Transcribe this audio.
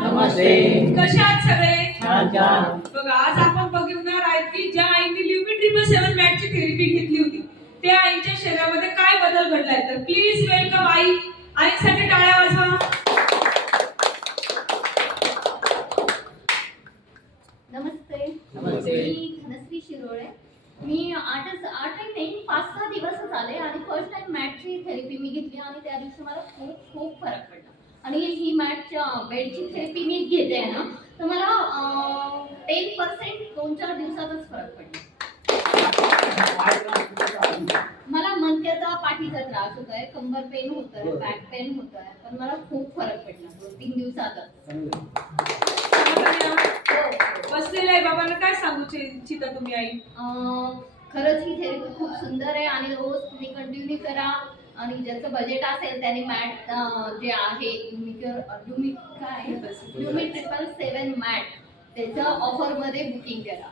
नमस्ते. कसे आहात सगळे? छान छान. बघा, आज आपण बघणार आहेत की ज्या आईने ल्युमी 777 मॅटची थेरपी घेतली होती त्या आईच्या शरीरामध्ये काय बदल घडलाय. तर प्लीज वेलकम आई. आईसाठी टाळ्या वाजवा. नमस्ते. नमस्ते. मी धनश्री शिरोळे. मी 5-6 दिवसच आले आणि फर्स्ट टाइम मॅटची थेरपी मी घेतली आणि त्या दिवशी मला खूप खूप फरक पडला. आणि ही मॅटच्या बेडची थेरपी मी घेते ना, तर मला 10% 2-4 दिवसातच फरक पडला. मला मणक्याचा पाठीचा त्रास होत आहे, कंबर पेन होत आहे, बॅक पेन होत आहे, पण मला खूप फरक पडला 2-3 दिवसातच. बसलेले आहे बाबांना काय सांगू इच्छिता तुम्ही आई? खरंच ही थेरपी खूप सुंदर आहे आणि रोज तुम्ही कंटिन्यू करा. आणि ज्याचं बजेट असेल त्याने मॅट जे आहे ल्युमी 777 मॅट त्याचं ऑफरमध्ये बुकिंग करा.